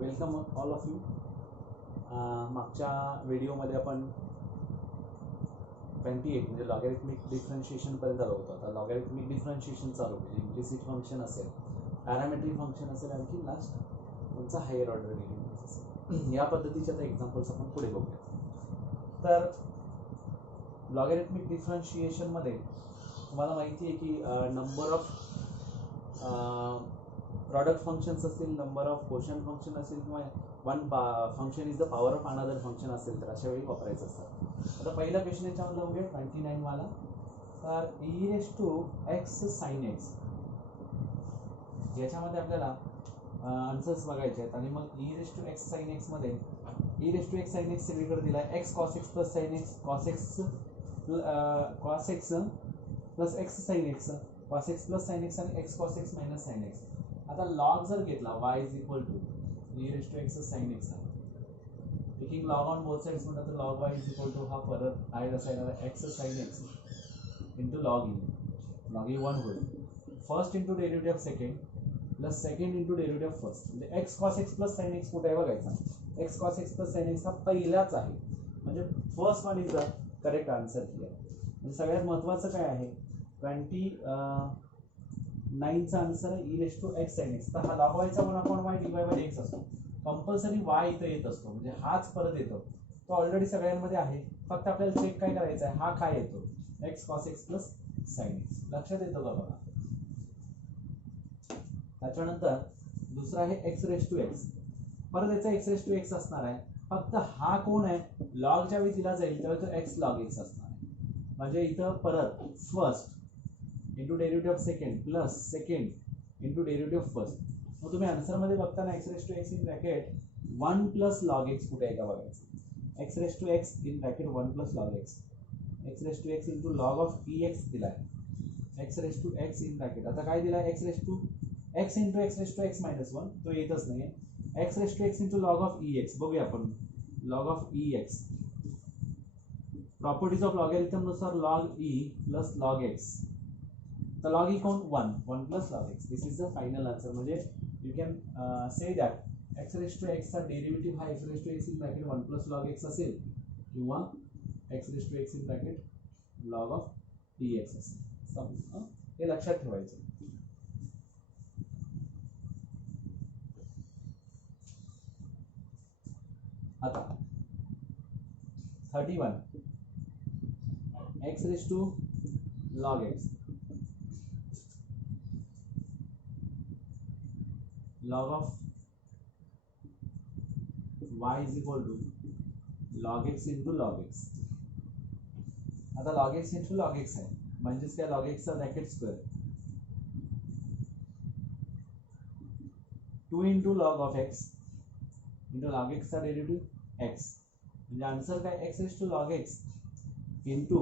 Welcome all of you. मागच्या व्हिडिओमध्ये आपण 28 म्हणजे लॉगॅरिथमिक डिफरन्शिएशनपर्यंत आलो होतो. आता लॉगॅरिथमिक डिफरन्शिएशन चालू म्हणजे इम्प्लिसिट फंक्शन असेल, पॅरामेट्रिक फंक्शन असेल, आणखी लास्ट तुमचा हायर ऑर्डर डेरिव्हेटिव्ह असेल. या पद्धतीचे आता एक्झाम्पल्स आपण पुढे बघूया. तर लॉगॅरिथमिक डिफरन्शिएशनमध्ये तुम्हाला माहिती आहे की नंबर ऑफ प्रॉडक्ट फंक्शन्स असतील, नंबर ऑफ कोशंट फंक्शन असेल, किंवा one function is the power of another function असेल तर अशा वेळी वापरायचं असतं. आता पहिला क्वेश्चन याच्यामध्ये बघूया 29 वाला. तर e⁻x sin x याच्यामध्ये आपल्याला आन्सर्स बघायचे आहेत. आणि मग e⁻x sin x मध्ये e⁻x sin x सगळीकडे दिला आहे x cos x plus sin x cos x plus x sin x cos x plus sin x आणि x cos x minus sin x. आता लॉग जर घेतला y is equal to e⁻x sin x taking log on both sides म्हणतात तर log y is equal to हा परत आहे कसा येणार x sin x into log e. Log e 1 होईल. First into derivative of second plus second into derivative of first. म्हणजे x cos x plus sin x कुठे आहे बघायचा. x cos x plus sin x हा पहिलाच आहे, म्हणजे first one is the correct answer here. म्हणजे सगळ्यात महत्त्वाचं काय आहे 29चा आन्सर आहे e⁻x sin x. तर हा लॉग वायचा 1/y dy/dx असतो. कंपल्सरी y इथं येत असतो, म्हणजे हाच परत येतो. तो ऑलरेडी सगळ्यांमध्ये आहे. फक्त आपल्याला चेक काय करायचं आहे, हा काय येतो x cos x plus sin x. लक्षात येतो का बघा. त्याच्यानंतर दुसरा आहे x⁻x. परत याचा x⁻x असणार आहे. फक्त हा कोण आहे लॉगच्या वेळी दिला जाईल तेव्हा तो x log x असणार आहे. म्हणजे इथं परत first into derivative of second plus second into derivative of first. मग तुम्ही आन्सरमध्ये बघताना x⁻x in bracket 1 plus log x कुठे आहे का बघायचं. x⁻x in bracket 1 plus log x. x⁻x into log of ex दिला आहे. x⁻x इन ब्रॅकेट आता काय दिला आहे x इंटू x⁻x मायनस 1 तो येतच नाही आहे. x⁻x into log of ex बघूया आपण. Log of ex properties of logarithm नुसार log e plus log x. तर लॉग e कोण 1 plus log x. This is the final answer. म्हणजे you can say that x⁻x चा derivative हा x⁻x in bracket 1 plus log x असेल किंवा x⁻x in bracket log of ex असेल. हे लक्षात ठेवायचं. आता 31 x log x log of y is equal to log x into log x. आता log x into log x आहे म्हणजेच काय log x चा bracket square 2 into log of x into log x चा डेरिव्हेटिव्ह x. म्हणजे answer काय x log x into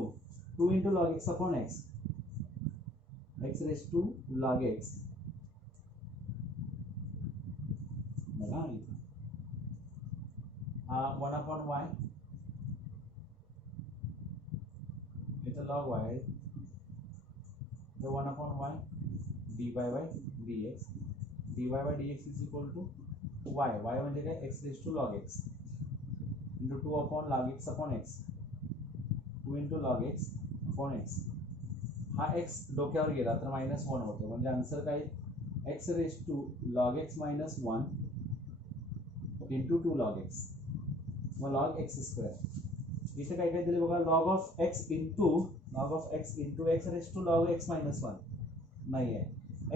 2 into log x upon x. x log x बघा हा 1 upon y इथं log y आहे तर 1 upon y dy/dx. dy/dx is equal to y. y म्हणजे काय x log x into 2 upon log x upon x. 2 into log x upon x. हा x डोक्यावर गेला तर -1 होतो. म्हणजे आन्सर काय x log x minus 1 into 2 log x मग log x स्क्वेअर. इथे काय काय दिले बघा log of x into x log x minus 1 नाही आहे.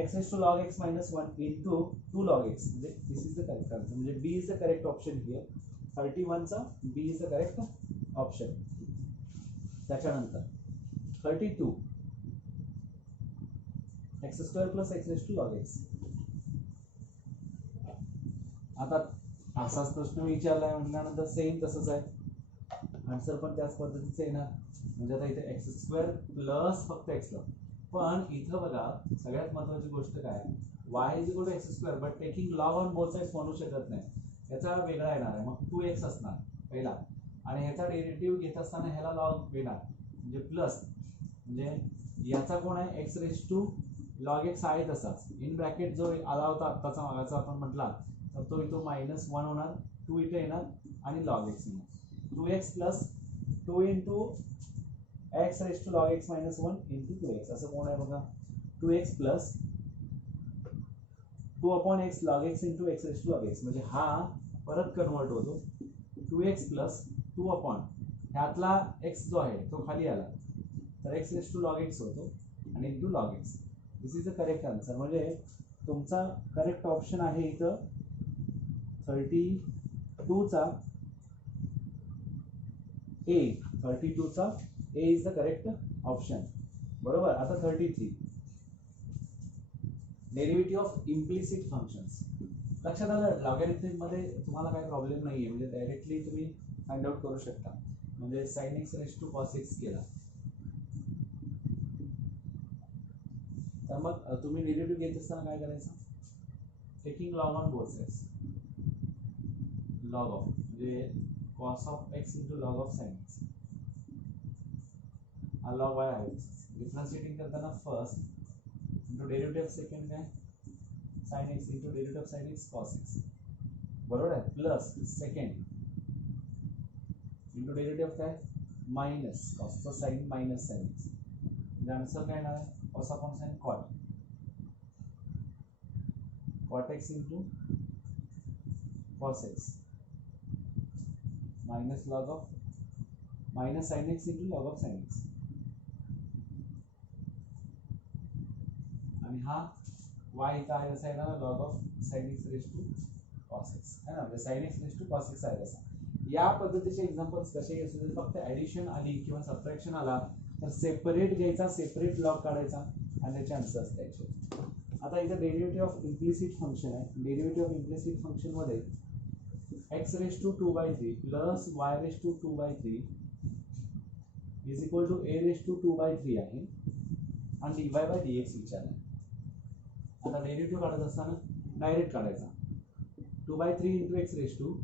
x log x minus 1 into 2 log x. म्हणजे दिस इज द करेक्ट आन्सर. म्हणजे b is the correct option here. 31 चा b is the correct option. त्याच्यानंतर 32 x square plus x log x. आता असाच प्रश्न विचारलाय म्हटल्यानंतर सेम तसंच आहे. आन्सर पण त्याच पद्धतीचं येणार. म्हणजे आता इथे x स्क्वेअर प्लस फक्त x लॉग. पण इथं बघा सगळ्यात महत्त्वाची गोष्ट काय y is equal to x square but taking log on both sides म्हणू शकत नाही. याचा वेगळा येणार आहे. मग 2x असणार पहिला आणि ह्याचा डेरिव्हेटिव्ह घेत असताना ह्याला लॉग येणार म्हणजे प्लस. म्हणजे याचा कोण आहे x log x आहे तसाच इन ब्रॅकेट जो आला होता आत्ताचा मागाचा आपण म्हटला तर तो इथं -1 होणार, 2 इथे येणार आणि log x येणार. 2x plus 2 into x raise to log x minus 1 into 2x असं कोण आहे बघा. 2x plus 2 upon x log x into x raise to log x म्हणजे हा परत कन्वर्ट होतो 2x प्लस 2 अपॉन ह्यातला x जो आहे तो खाली आला तर x raise to log x होतो आणि into log x. This is the correct answer. म्हणजे तुमचा करेक्ट ऑप्शन आहे इथं 32 चा ए. 32 चा ए इज द करेक्ट ऑप्शन. बरोबर. आता 33 डेरिव्हेटिव्ह ऑफ इम्प्लिसिट फंक्शन्स. लक्षात आलं लॉगॅरिथमिक मध्ये तुम्हाला काही प्रॉब्लेम नाहीये म्हणजे डायरेक्टली तुम्ही फाइंड आउट करू शकता. म्हणजे sin x raise to cos x केला तर मग तुम्ही डेरिव्हेटिव्ह घेत असताना काय करायचं. Taking log on both sides. Log of म्हणजे cos ऑफ x into log of sin x हा लॉग y आहे. डिफरन्शिएटिंग करताना first into derivative of second काय sin x into derivative of sin x cos x बरोबर आहे. Plus second into derivative काय minus कॉसचा साइन मायनस sin x म्हणजे answer काय येणार आहे cos upon sin cot x into cos x minus log of minus sin x into log of sin x आणि हा y इथं आहे असा येणार log of sin x raise to cos x है ना. म्हणजे sin x raise to cos x आहे असा. या पद्धतीचे एक्झाम्पल्स कसे असू दे फक्त ऍडिशन आली किंवा सबट्रॅक्शन आला तर सेपरेट घ्यायचा, सेपरेट लॉग काढायचा आणि त्याचे आन्सर्स द्यायचे. आता इथं डेरिव्हेटिव्ह ऑफ इम्प्लिसिट फंक्शन आहे. डेरिव्हेटिव्ह ऑफ इम्प्लिसिट फंक्शन मध्ये x raise to 2/3 plus y raise to 2/3 is equal to a raise to 2/3 आहे आणि dy बाय dx विचारलं. आता डेरिव्हेटिव्ह काढत असताना डायरेक्ट काढायचा. 2/3 into x raise to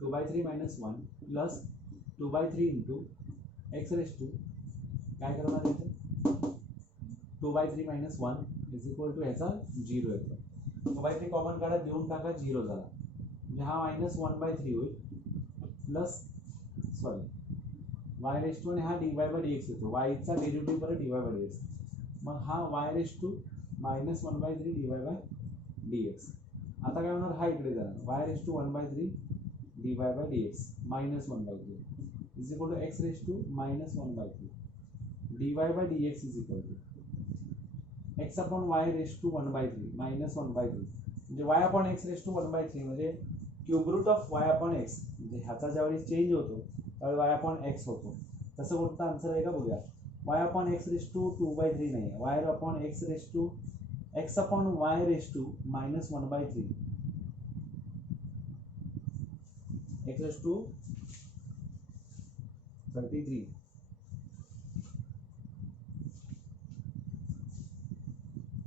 2/3 minus 1 plus 2/3 into x raise to काय करणार इथे 2/3 मायनस 1 इज इक्वल टू ह्याचा 0 येतो. 2/3 कॉमन काढा देऊन टाका 0 झाला म्हणजे हा मायनस 1/3 होईल plus sorry y raise to आणि हा dy बाय dx येतो. y चा डेरिव्हेटिव्ह बरं dy बाय dx मग हा y raise to minus 1/3 dy by dx. आता काय होणार हा इकडे जाणार y raise to 1/3 dy by dx minus 1/3 is equal to x raised to minus 1/3 dy by dx is equal to x upon y raised to 1/3 minus 1/3 म्हणजे y upon x raised to 1/3 म्हणजे cube root of y upon x म्हणजे ह्याचा ज्यावेळी change होतो त्यावेळी y upon x होतो. तसं कोणतं आन्सर आहे का बघूया. y upon x raised to 2/3 नाही आहे. y upon x raised to x upon y raised to minus 1/3 x raised to 33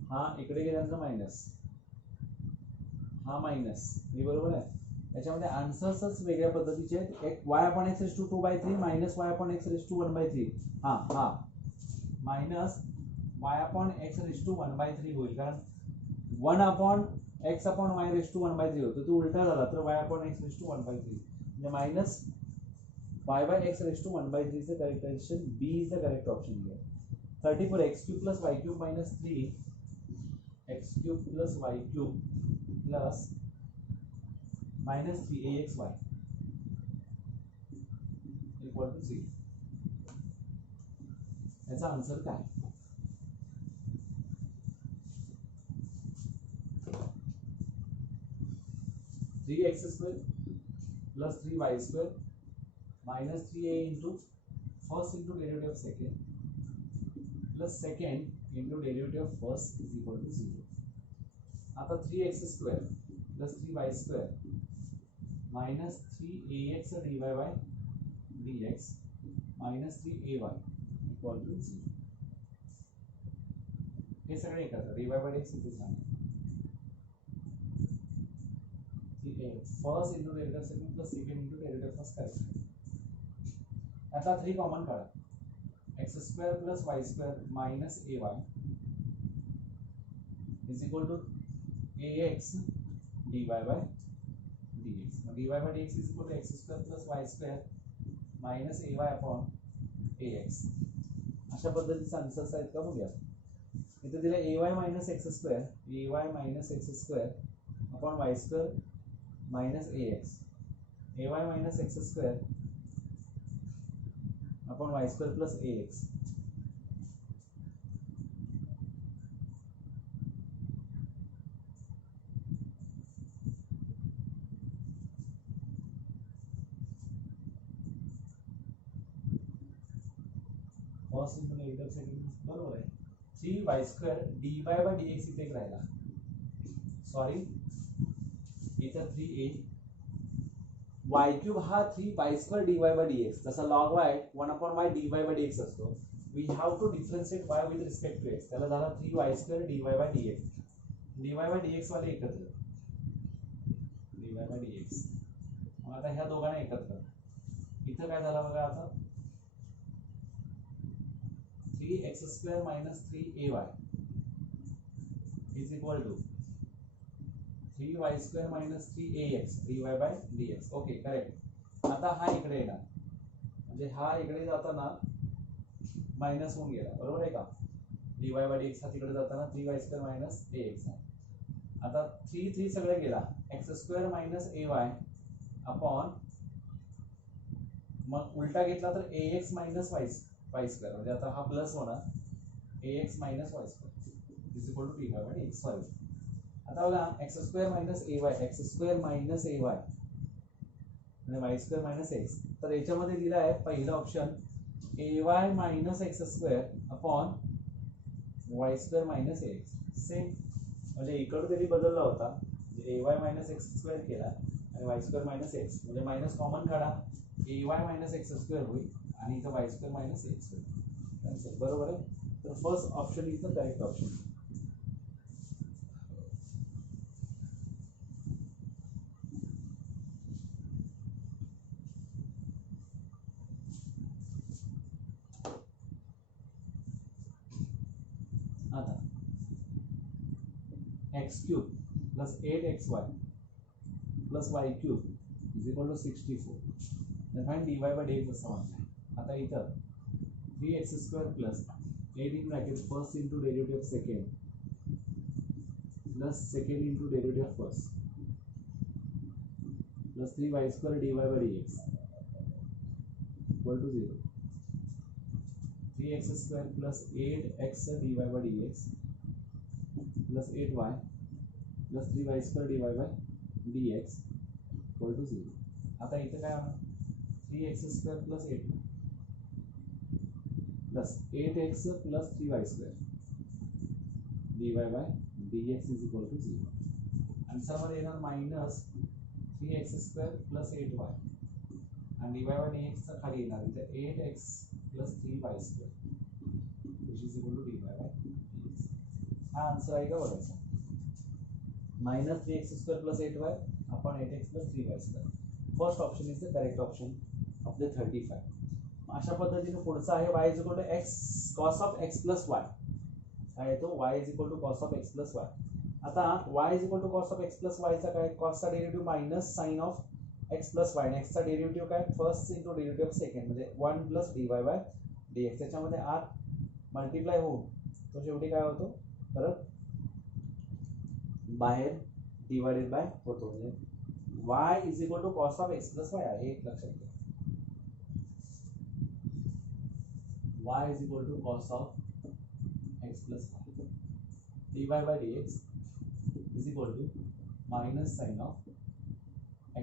हा इकडे गेल्यानंतर मायनस हा मायनस हे बरोबर आहे. याच्यामध्ये आन्सर्सच वेगळ्या पद्धतीचे आहेत. y upon x raise to 2/3 minus y upon x raise to 1/3 हा minus y upon x raise to 1/3 होईल कारण 1 upon x upon y raise to 1/3 होतो तो उलटा झाला तर y upon x raise to 1/3 म्हणजे minus y by x raised to 1/3 is the correct answer. B is the correct option here. 34 x cube plus y cube minus 3 x cube plus y cube plus minus 3 axy equal to 0. याचा answer काय 3x square plus 3y square minus 3a into first into derivative of second plus second into derivative of first is equal to 0. आता 3x square plus 3y square minus 3ax dy by dx minus 3ay equal to 0. हे सगळे एकत्र dy by dx इथेच राहणार. First into derivative of second plus second into derivative of first करायचं. आता 3 common काढा. x square plus y square minus ay is equal to ax dy by dx. मग dy by dx is equal to x square plus y square minus ay upon ax. अशा पद्धतीचे answers आहेत का बघूया. इथे दिले ay minus x square upon y square minus ax. ay minus x square upon y square plus ax. First into negative second बरोबर आहे. 3y square dy by dx इथे एक राहिला. सॉरी इथं 3a y cube हा 3y square dy by dx. तसा log y 1 upon y dy by dx असतो. We have to differentiate y with respect to x. त्याला झाला 3y square dy by dx. dy by dx वाले एकत्र dy by dx. मग आता ह्या दोघांना एकत्र इथं काय झालं बघा आता 3x square minus 3ay is equal to 3y square minus 3ax dy by dx. Okay correct. आता हा इकडे येणार म्हणजे हा इकडे जाताना मायनस होऊन गेला बरोबर आहे का. dy by dx हा तिकडे जाताना 3y square minus ax आहे. आता 3 सगळे गेला x square minus ay upon मग उलटा घेतला तर ax minus y square म्हणजे आता हा प्लस होणार ax minus y square is equal to dy by dx. Sorry आता बघा x square minus ay म्हणजे y square minus x. तर याच्यामध्ये दिला आहे पहिला option ay minus x square upon y square minus ax. Same म्हणजे इकडे तरी बदलला होता म्हणजे ay minus x square केला आणि y square minus x म्हणजे मायनस कॉमन काढा ay minus x square होईल आणि इथं y square minus x होईल. कॅन्सल बरोबर आहे. तर first option is the correct option. आता x cube plus 8xy plus y cube is equal to 64. Then find dy by dx असं म्हटलं. आता इथं 3x square plus 8 in bracket first into derivative of second plus second into derivative of first plus 3y square dy by dx equal to 0. 3x square plus 8x dy by dx plus 8y plus 3y square dy by dx equal to 0. आता इथे काय होणार 3x square plus 8 plus 8x plus 3y square dy by dx is equal to 0. Answer मध्ये येणार minus 3x square plus 8y आणि dy by dx चा खाली येणार इथे 8x plus 3y square which is equal to dy by dx. हा answer आहे का बघायचा. minus 3x square plus 8y upon 8x plus 3y square. First option is the correct option of the 35. अशा पद्धतीने पुढचा आहे y is equal to x cos of x plus y. काय येतो y is equal to cos of x plus y. आता y is equal to cos of x plus y चा काय cos चा derivative minus sin of x plus y आणि x चा derivative काय first into derivative of second म्हणजे 1 plus dy by dx. त्याच्यामध्ये r multiply होऊन तो शेवटी काय होतो परत बाहेर डिवाइडेड बाय होतो म्हणजे y is equal to cos of x plus y आहे एक लक्षात घ्या. y is equal to cos of x plus y. dy by dx is equal to minus sin of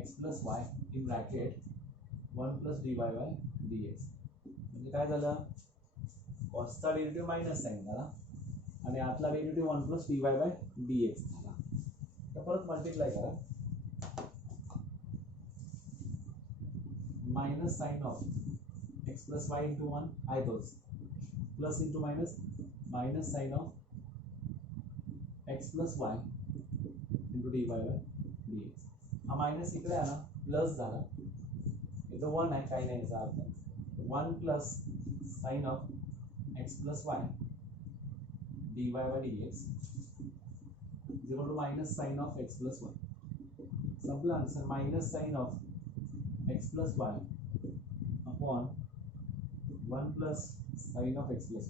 x plus y in bracket 1 plus dy by dx. म्हणजे काय झालं cos चा derivative minus sign झाला आणि आतला derivative 1 plus dy by dx झाला. तर परत मल्टिप्लाय करा minus sin of x plus y into 1 I those plus into minus minus sin of x plus y into dy by dx. हा minus इकडे आला प्लस झाला इथं 1 आहे काही नाही याचा अर्थ 1 plus sin of x plus y dy by dx is equal to minus sin of x plus y. संपला answer. Minus sine of x plus y upon 1 plus sine of x plus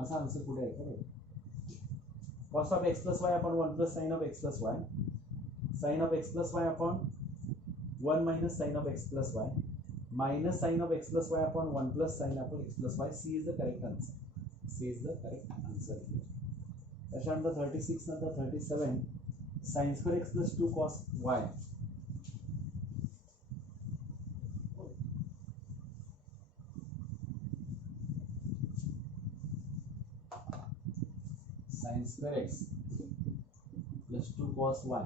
असा answer कुठे आहे का? Cos of x plus y upon 1 plus sine of x plus y, sine of x plus y upon 1 minus sine of x plus y, minus sin of x plus y upon 1 plus sin of x plus y. C is the correct answer. C is the correct answer here. त्याच्यानंतर 36 नंतर 37 sin square x plus 2 cos y. sin square x plus 2 cos y,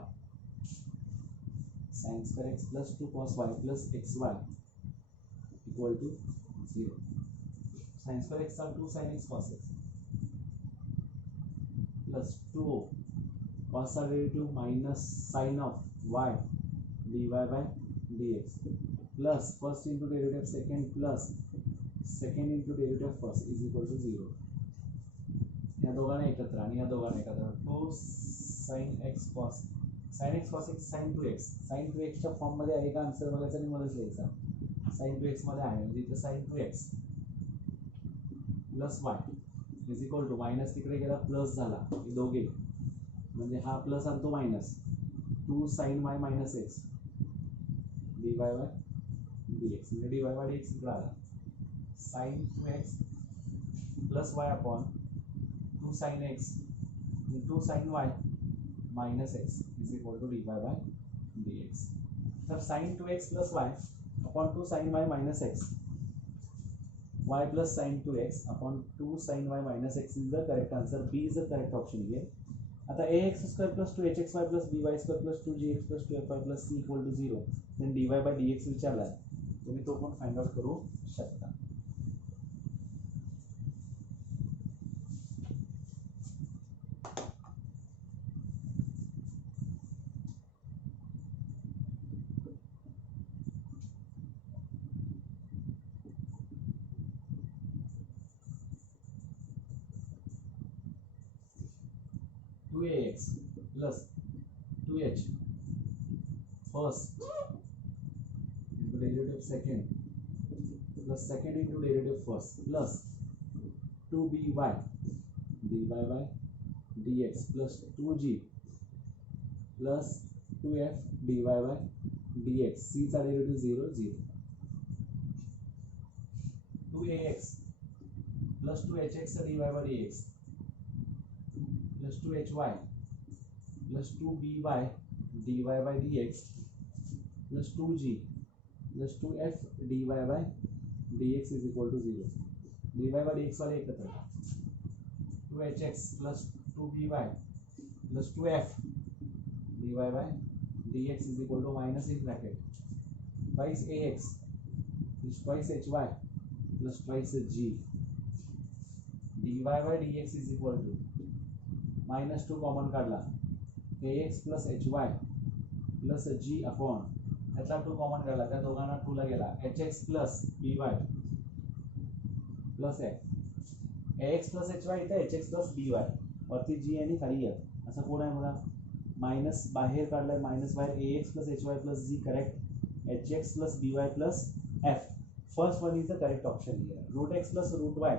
sin square x plus 2 cos y plus xy equal to 0. Sin square x are 2 sin x cos x plus 2 cos are derivative minus sin of y dy by dx plus first into derivative second plus second into derivative first is equal to 0. या दोघांना एकत्र आणि या दोघांना एकत्र 2 sin x cos x sin 2x च्या form मध्ये आहे का आन्सर बघायचा आणि मलाच लिहायचा. sin 2x मध्ये आहे म्हणजे इथे sin 2x plus y is equal to minus तिकडे गेला प्लस झाला हे दोघे म्हणजे हा प्लस आणि तो minus 2 sin y minus x dy by dx म्हणजे dy by dx इकडे आला sin 2x plus y upon 2 sin x 2 sin y minus x is equal to dy by dx. तर sin 2x plus y upon 2 sin y minus x, y plus sin 2x upon 2 sin y minus x is the correct answer. B is the correct option here. आता ax square plus 2hxy plus by square plus 2gx plus 2fy plus c equal to 0. Then dy by dx विचारला आहे, तुम्ही तो पण find out करू शकता. ax plus 2h first into derivative second plus second into derivative first plus 2by dy by dx plus 2g plus 2f dy by dx. c चा derivative 0 0. 2ax plus 2hx dy by dx plus 2hy plus 2by dy by dx plus 2g plus 2f dy by dx is equal to 0. dy by dx वाले एकत्र 2hx plus 2by plus 2f dy by dx is equal to minus in bracket twice ax plus twice hy plus twice g dy by dx is equal to minus 2 common काढला ax plus hy plus g upon त्याचा 2 common काढला त्या दोघांना 2 ला गेला hx plus by plus f ax plus hy इथे hx plus by वरती g आणि खाली f असं कोण आहे बघा मायनस बाहेर काढलाय मायनस बाहेर ax plus hy plus g correct hx plus by plus f first one is the correct option here root x plus root y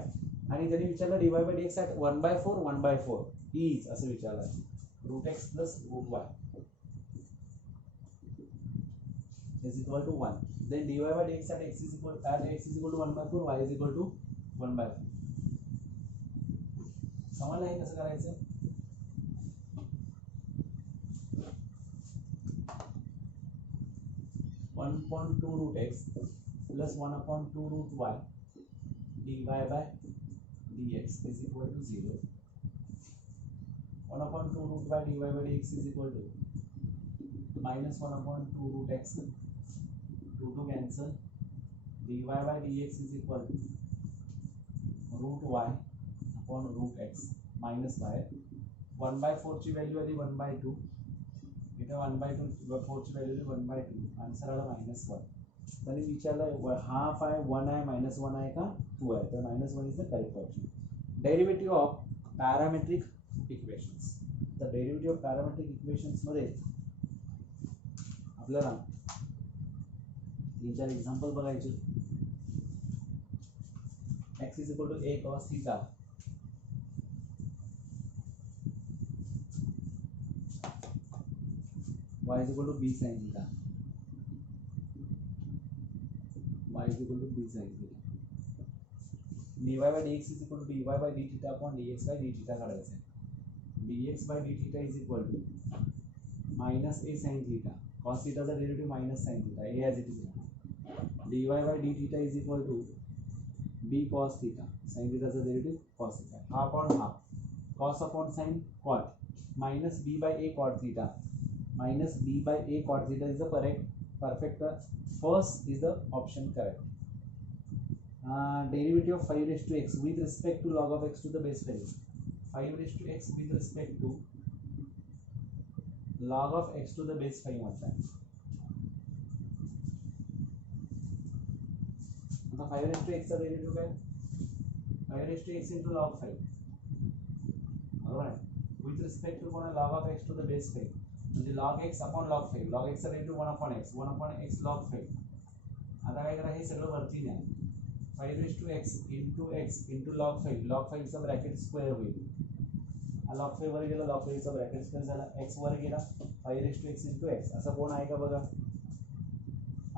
आणि जरी विचारलं dy by dx at 1/4 1/4 is असं विचारलं root x plus root y is equal to 1. Then dy by dx at x is equal to 1/4 y is equal to 1/4. समजलं हे कसं करायचं? One upon 2 root x plus 1 upon 2 root y dy by dx is equal to 0. 1 upon 2 root y dy by dx is equal to minus 1 upon 2 root x 2 to cancel dy by dx is equal to root y upon root x minus y 1/4 ची value आली 1/2 इथे 1/2 4 ची value 1/2 answer आला -1. तरी विचारलं half आहे 1 आहे -1 आहे का 2 आहे तर -1 is the correct option. Derivative of parametric equations. तर डेरिव्हेटिव्ह ऑफ पॅरामेट्रिक इक्वेशन्स मध्ये आपल्याला 3-4 एक्झाम्पल बघायचे. x is equal to a cos theta, y is equal to b sin theta, y is equal to b sin theta. dy by dx is equal to dy by d theta upon dx by d theta काढायचं आहे. dx by d theta is equal to minus a sin theta, cos theta चा derivative minus sin theta, a as it is राहणार. dy by d theta is equal to b cos theta, sin theta चा derivative cos theta, half on half, cos upon sin cot, minus b by a cot theta, minus b by a cot theta is the perfect first is the option correct. Derivative of 5 raised to x with respect to log of x to the base 5. 5 raised to x with respect to log of x to the base 5 म्हटलं. आता 5 raised to x चा derivative काय? 5 raised to x into log 5, बरोबर आहे. with respect to कोणा log of x to the base 5 म्हणजे log x upon log 5. log x चा derivative 1 upon x log 5. आता काय करा, हे सगळं वरती न्या. 5 raised to x into log 5, log 5 चा ब्रॅकेट स्क्वेअर होईल. log 5 वर गेला, log 5 चा ब्रॅकेट स्क्वेअर झाला, x वर गेला, 5 raised to x into x. असं कोण आहे का बघा,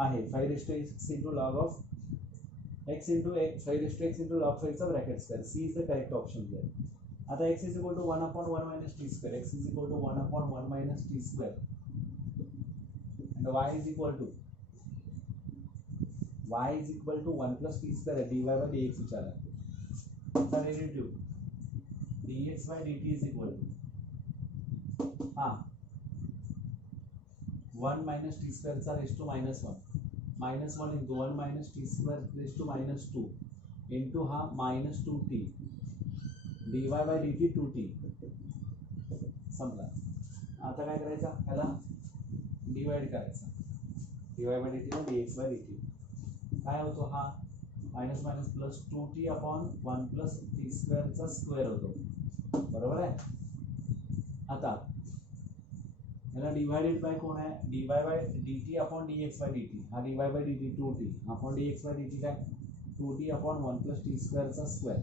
आहे. 5 raised to x into log of x into x, 5 raised to x into log 5 चा bracket square. C is the correct option here. आता x is equal to 1 upon 1 minus t square, x is equal to 1 upon 1 minus t square, and y is equal to 1 plus t square dy by dx विचारा. चा derivative dx by dt is equal to 1 minus t square चा raised to minus 1 into 1 minus t square raised to minus 2 into minus 2t dy by dt 2t. समजा आता काय करायचं, ह्याला divide करायचं, dy by dt ला dx by dt काय होतो, हा minus minus plus 2t upon 1 plus T स्क्वेअरचा स्क्वेअर होतो, बरोबर आहे. आता याला डिवाइडेड बाय कोण आहे, dy by dt upon dx by dt, हा dy by dt 2t upon dx by dt काय 2t अपॉन 1 प्लस टी स्क्वेअरचा स्क्वेअर.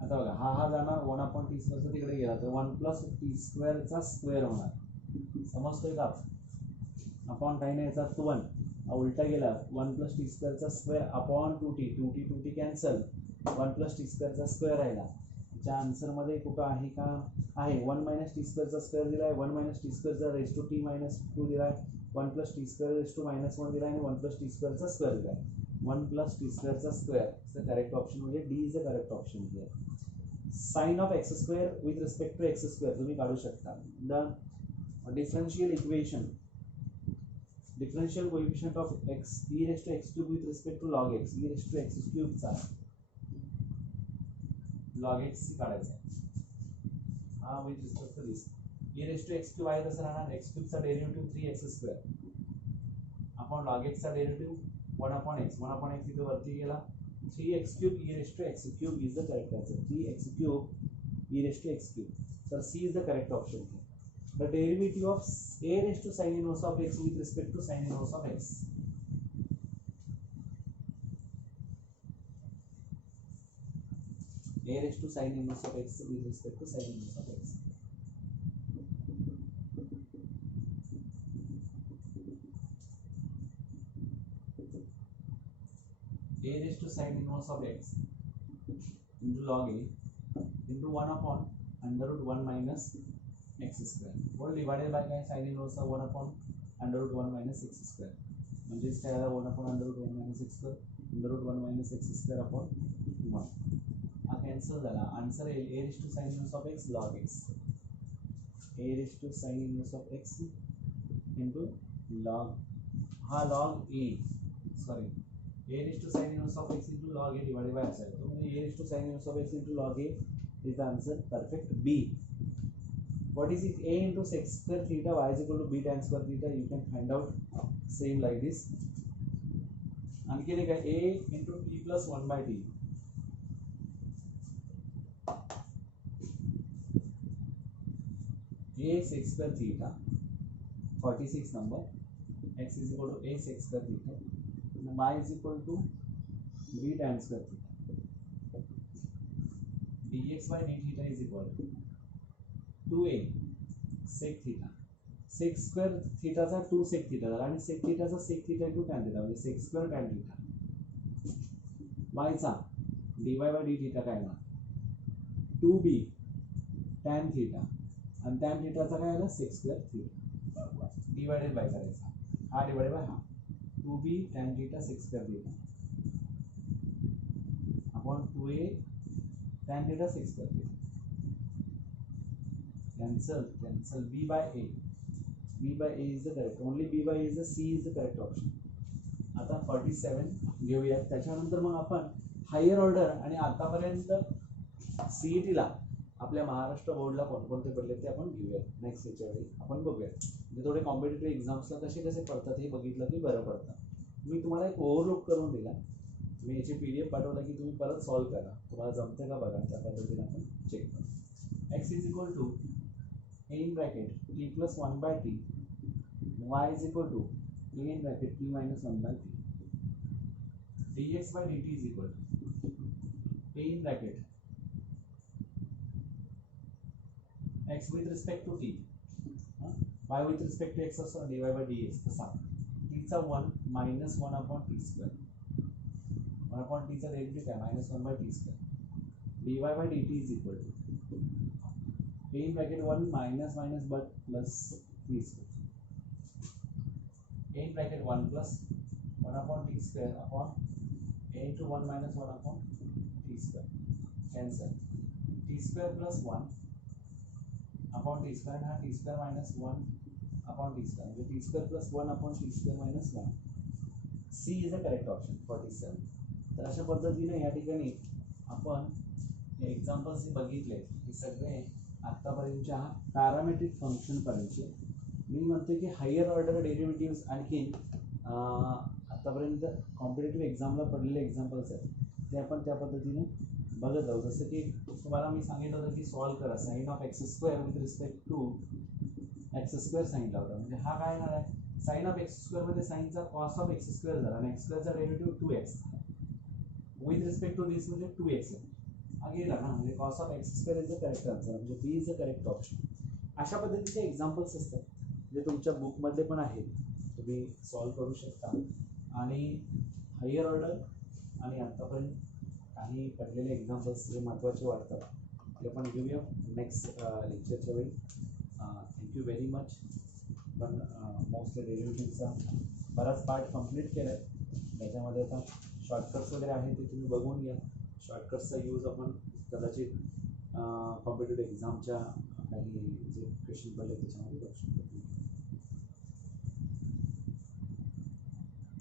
आता बघा हा जाणार 1 अपॉन टी स्क्वेअरचा तिकडे गेला तर 1 प्लस टी स्क्वेअरचा स्क्वेअर होणार, समजतोय का. अपॉन काही नाही, याचा 1 उलटा गेला, 1 प्लस टी स्क्वेअरचा square upon 2t cancel, 1 plus T स्क्वेअरचा स्क्वेअर राहिला. त्याच्या आन्सरमध्ये कुठं आहे का, आहे 1 मायनस टी स्क्वेअरचा स्क्वेअर दिला आहे, 1 मायनस टी स्क्वेअरचा रेस टू टी मायनस 2 दिला आहे, 1 plus T square raise to minus 1 दिला आहे, आणि 1 प्लस टी स्क्वेअरचा स्क्वेअर दिला आहे. 1 प्लस टी स्क्वेअरचा स्क्वेअर द करेक्ट ऑप्शन, म्हणजे D is the correct option here. Sine of x square with respect to x square तुम्ही काढू शकता. The differential equation, differential coefficient of x e raised to x cube with respect to log x, e raised to x cube चा log x काढायचा हा with respect to this. e raised to x cube आहे कसं राहणार, x cube चा derivative 3x square upon log x चा derivative 1 upon x इथे वरती गेला, 3x cube e raised to x cube is the correct answer. 3x cube e raised to x cube, so C is the correct option here. The derivative of a raised to sin inverse of x with respect to sin inverse of x. A raised to sin inverse of x with respect to sin inverse of x. A raised to sin inverse of x into log a into 1 upon under root 1 minus x square whole divided by काय sin inverse 1 upon under root 1 minus x square, म्हणजेच काय आला 1 upon under root 1 minus x square under root 1 minus x square upon 1. हा cancel झाला. Answer येईल a raised to sin inverse of x log x, a raised to sin inverse of x into log, हा log a, sorry a raised to sin inverse of x into log a divided by असा येतो, म्हणजे a raised to sin inverse of x into log a is the answer perfect B. What is it? A into sec square theta y is equal to b tan square theta. You can find out same like this. आणखी एक आहे a into t plus 1 by t. A sec square theta 46 number. X is equal to a sec square theta and y is equal to b tan square theta. dx by d theta is equal to 2a sec theta. Sec square थीटाचा 2 sec theta झाला आणि sec थीटाचा sec theta into tan theta म्हणजे sec square tan theta. वायचा dy by D theta काय ना 2b tan theta आणि tan थीटाचा काय आला sec square theta divided by करायचा हा डिवाइडेड बाय हा 2b tan theta sec square theta upon 2a tan theta sec square theta. cancel b by a. B by A is the correct. Only B by A is the C is the correct option. आता 47 घेऊया. त्याच्यानंतर मग आपण higher order आणि आतापर्यंत सीईटीला आपल्या महाराष्ट्र बोर्डला कोणकोणते पडले ते आपण घेऊया. नेक्स्ट याच्या वेळी आपण बघूया. म्हणजे थोडे कॉम्पिटेटिव्ह एक्झाम्सला कसे कसे पडतात हे बघितलं की बरं पडतं. मी तुम्हाला एक ओव्हरलुक करून दिला. मी याची PDF पाठवला की तुम्ही परत सॉल्व करा. तुम्हाला जमते का बघा. त्या पद्धतीने आपण चेक करू. X is equal to a in bracket t plus 1 by t, y is equal to a in bracket t minus 1 by t, dx by dt is equal to a in bracket x with respect to t, y with respect to x also dy by dx तसा t चा 1 minus 1 upon t square 1 upon t चा derivative काय minus 1 by t square, dy by dt is equal to a in bracket 1 minus but plus t square, a in bracket 1 plus 1 upon t square upon a into 1 minus 1 upon t square. Cancel t square plus 1 upon t square and हा t square minus 1 upon t square म्हणजे t square plus 1 upon t square minus 1. C is the correct option 47. तर अशा पद्धतीने या ठिकाणी आपण हे examples बघितले हे सगळे आतापर्यंतच्या पॅरामेट्रिक फंक्शन पर्यंतचे. मी म्हणतो की हायर ऑर्डर डेरिव्हेटिव्ह्ज आणखी आतापर्यंत कॉम्पिटेटिव्ह एक्झामला पडलेले एक्झाम्पल्स आहेत ते आपण त्या पद्धतीने बघत जाऊ. जसं की तुम्हाला मी सांगितलं होतं की सॉल्व करा sine of x square with respect to x square सांगितला होता. म्हणजे हा काय येणार आहे साइन ऑफ एक्स स्क्वेअर मध्ये साइनचा कॉस ऑफ एक्स स्क्वेअर झाला आणि एक्स स्क्वेअरचा derivative 2x with respect to this म्हणजे 2x आहे. गेला ना म्हणजे cos of x square is the correct answer म्हणजे B is the correct option. अशा पद्धतीचे एक्झाम्पल्स असतात जे तुमच्या बुकमध्ये पण आहेत तुम्ही सॉल्व करू शकता. आणि हायर ऑर्डर आणि आतापर्यंत काही पडलेले एक्झाम्पल्स जे महत्त्वाचे वाटतात ते पण घेऊया नेक्स्ट लेक्चरच्या वेळी. Thank you very much. पण मोस्टली डेरिव्हेटिव्हचा बराच पार्ट कंप्लीट केला आहे. त्याच्यामध्ये आता शॉर्टकट्स वगैरे आहेत ते तुम्ही बघून घ्या. शॉर्टकट्सचा यूज आपण कदाचित कॉम्पिटेटिव्ह एक्झामच्या काही जे क्वेश्चन पडले त्याच्यामध्ये करू शकतो.